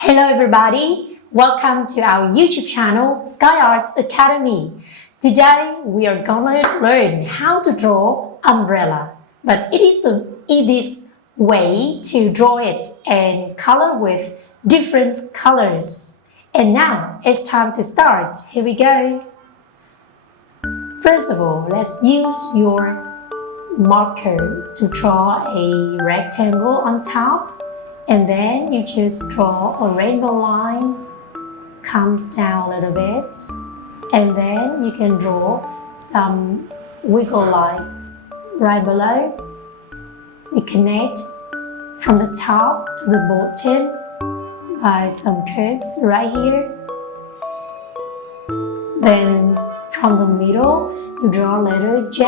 Hello everybody, welcome to our YouTube channel Sky Art Academy. Today we are gonna learn how to draw umbrella, but it is the easiest way to draw it and color with different colors. And now it's time to start. Here we go. First of all, let's use your marker to draw a rectangle on top, and then you just draw a rainbow line, comes down a little bit, and then you can draw some wiggle lines right below. We connect from the top to the bottom by some curves right here. Then from the middle, you draw letter J,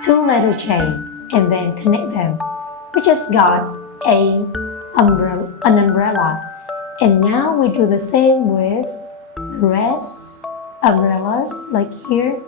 two letter J, and then connect them. We just got an umbrella. And now we do the same with the rest umbrellas, like here.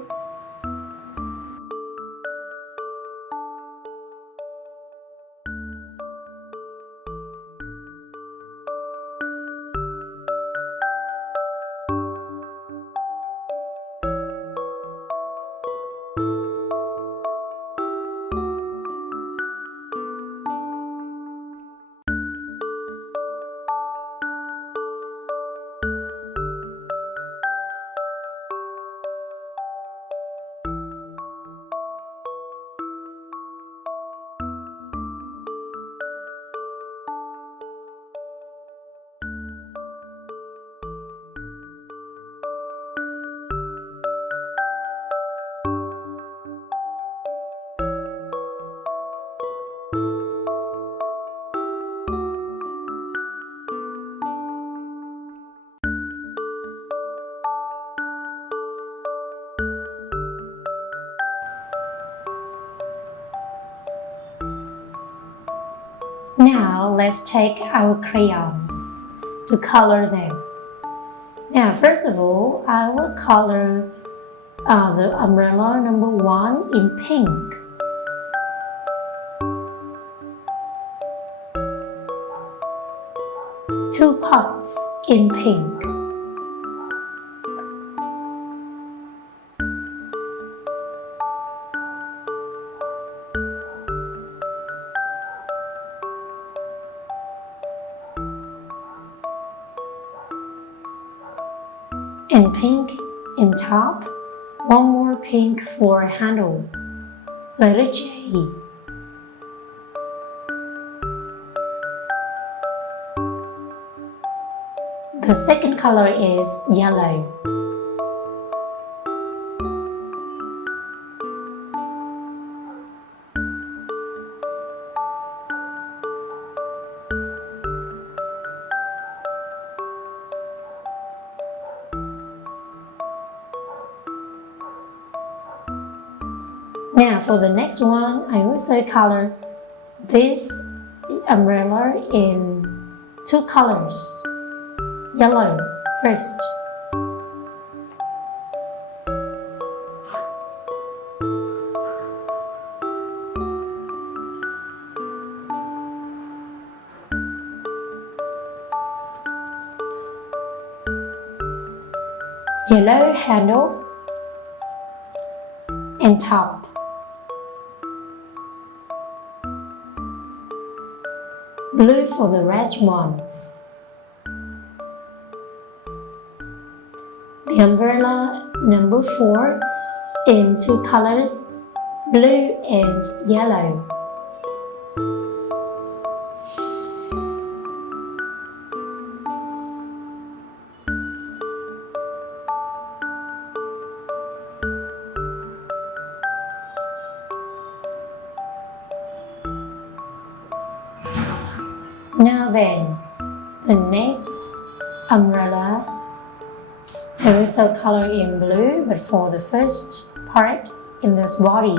Now let's take our crayons to color them. Now first of all, I will color the umbrella number 1 in pink. Two parts in pink. And pink in top, one more pink for handle, letter J. The second color is yellow. Now for the next one, I also color this umbrella in two colors. Yellow first. Yellow handle and top. Blue for the rest ones. The umbrella number 4 in two colors, blue and yellow. Now then, the next umbrella, I also color in blue, but for the first part in this body.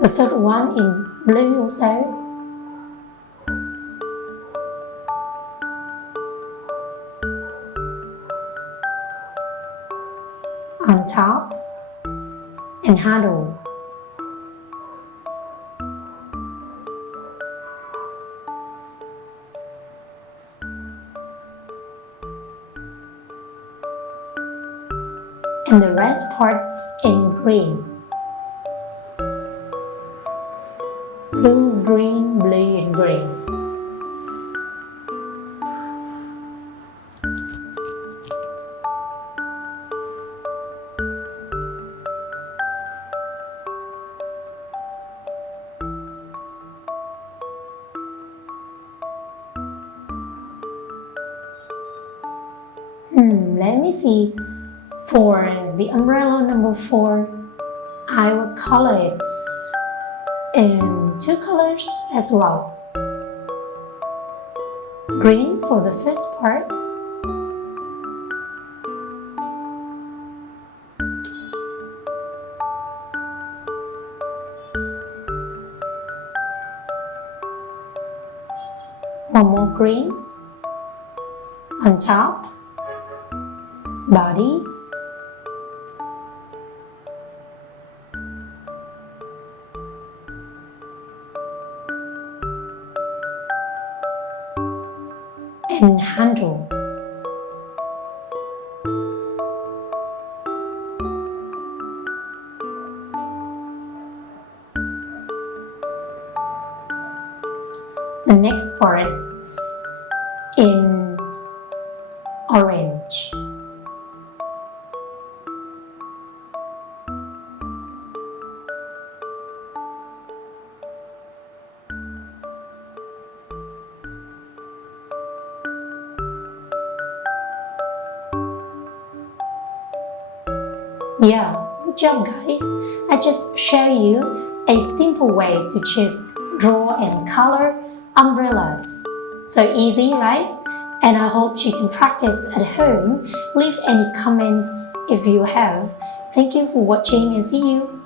The third one in blue also. On top, and handle. And the rest parts in green. Blue, green, blue, and green. Let me see. For the umbrella number 4, I will color it in 2 colors as well. Green for the first part, one more green on top, body, and handle. The next part is in orange. Yeah, good job guys. I just show you a simple way to just draw and color umbrellas. So easy, right? And I hope you can practice at home. Leave any comments if you have. Thank you for watching and see you.